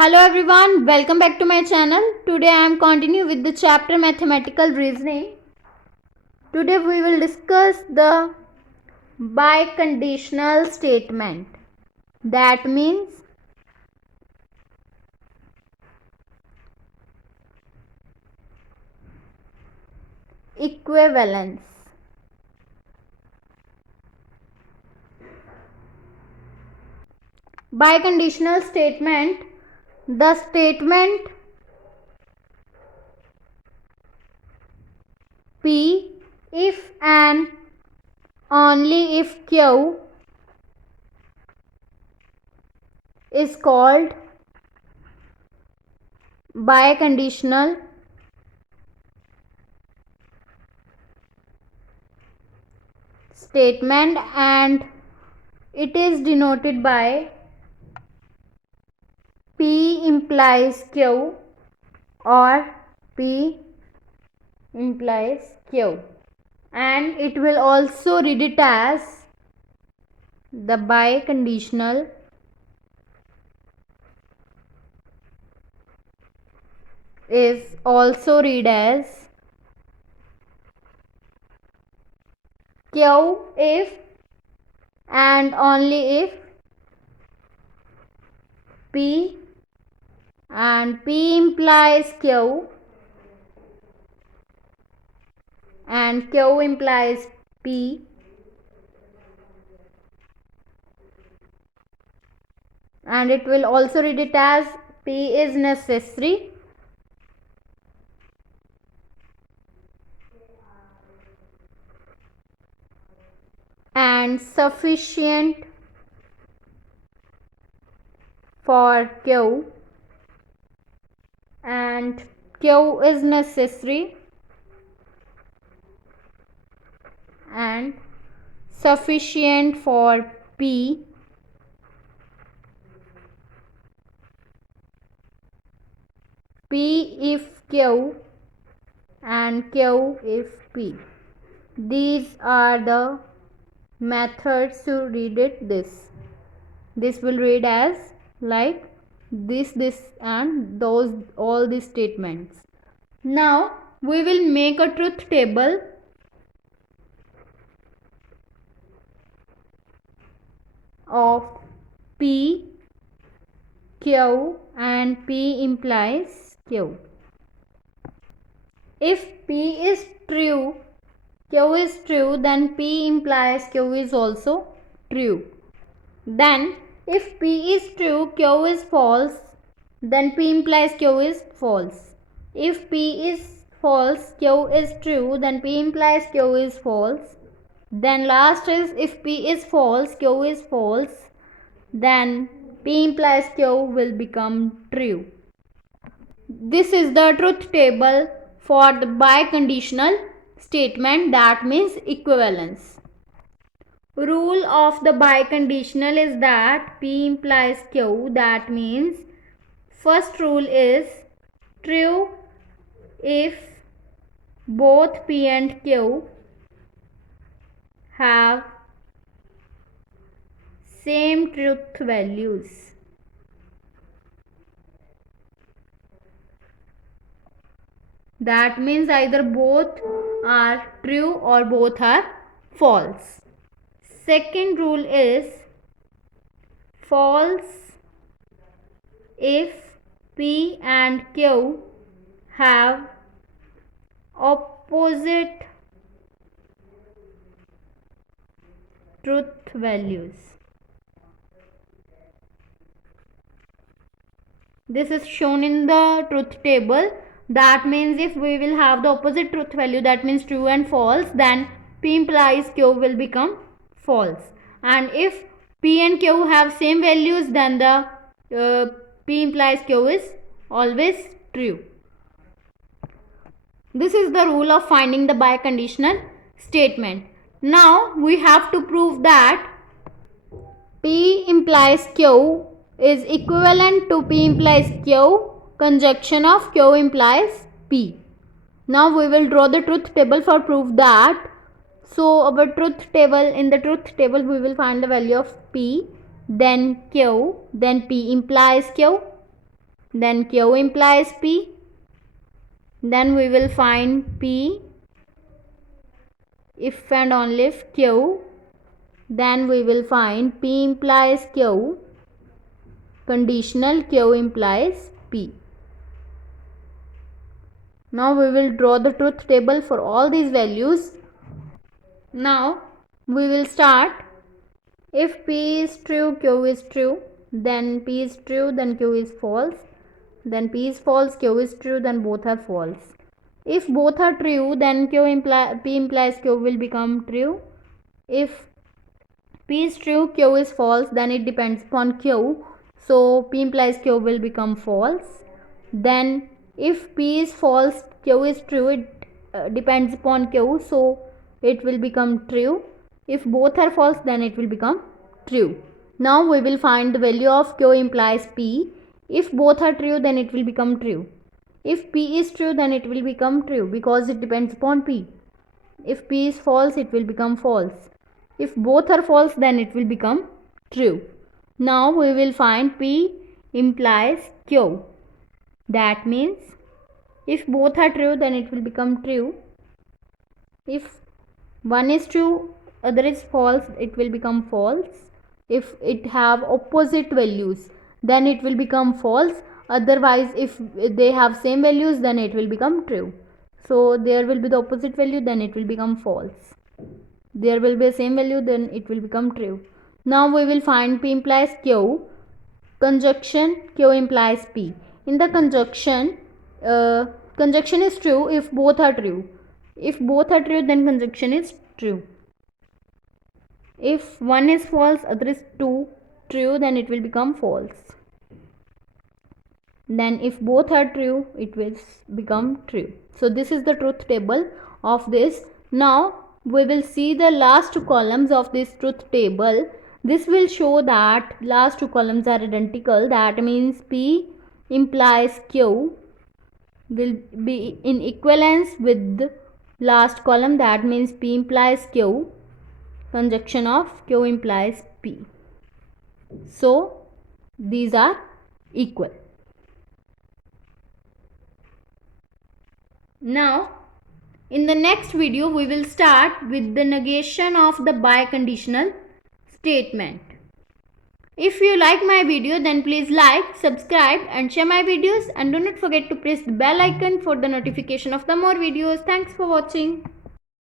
Hello everyone, welcome back to my channel. Today I am continuing with the chapter Mathematical Reasoning. Today we will discuss the biconditional statement. That means equivalence. Biconditional statement, the statement P if and only if Q is called biconditional statement and it is denoted by P implies Q or P implies Q, and it will also read it as the biconditional is also read as Q if and only if P and P implies Q and Q implies P and it will also read it as P is necessary and sufficient for Q and Q is necessary and sufficient for P if Q and Q if P. These are the methods to read it. This will read as like this and those, all these statements. Now we will make a truth table of P, Q and P implies Q. If P is true, Q is true, then P implies Q is also true. Then if P is true, Q is false, then P implies Q is false. If P is false, Q is true, then P implies Q is false. Then last is if P is false, Q is false, then P implies Q will become true. This is the truth table for the biconditional statement, that means equivalence. Rule of the biconditional is that P implies Q, that means first rule is true if both P and Q have same truth values. That means either both are true or both are false. Second rule is false if P and Q have opposite truth values. This is shown in the truth table. That means if we will have the opposite truth value, that means true and false, then P implies Q will become false. And if P and Q have same values, then the P implies Q is always true. This is the rule of finding the biconditional statement. Now we have to prove that P implies Q is equivalent to P implies Q conjunction of Q implies P. Now we will draw the truth table for proof that. So our truth table, in the truth table we will find the value of P, then Q, then P implies Q, then Q implies P. Then we will find P if and only if Q. Then we will find P implies Q. Conditional Q implies P. Now we will draw the truth table for all these values. Now we will start. If P is true, Q is true. Then P is true, then Q is false. Then P is false, Q is true, then both are false. If both are true, then P implies Q will become true. If P is true, Q is false, then it depends upon Q. So P implies Q will become false. Then if P is false, Q is true, it depends upon Q. So it will become true. If both are false, then it will become true. Now we will find the value of Q implies P. If both are true, then it will become true. If P is true, then it will become true because it depends upon P. If P is false, it will become false. If both are false, then it will become true. Now we will find P implies Q. That means if both are true, then it will become true. If one is true, other is false, it will become false. If it have opposite values, then it will become false. Otherwise, if they have same values, then it will become true. So there will be the opposite value, then it will become false. There will be the same value, then it will become true. Now we will find P implies Q. Conjunction Q implies P. In the conjunction, conjunction is true if both are true. If both are true, then conjunction is true. If one is false, other is true, then it will become false. Then if both are true, it will become true. So this is the truth table of this. Now we will see the last two columns of this truth table. This will show that last two columns are identical. That means P implies Q will be in equivalence with the last column. That means P implies Q. Conjunction of Q implies P. So these are equal. Now in the next video we will start with the negation of the biconditional statement. If you like my video, then please like, subscribe and share my videos, and do not forget to press the bell icon for the notification of the more videos. Thanks for watching.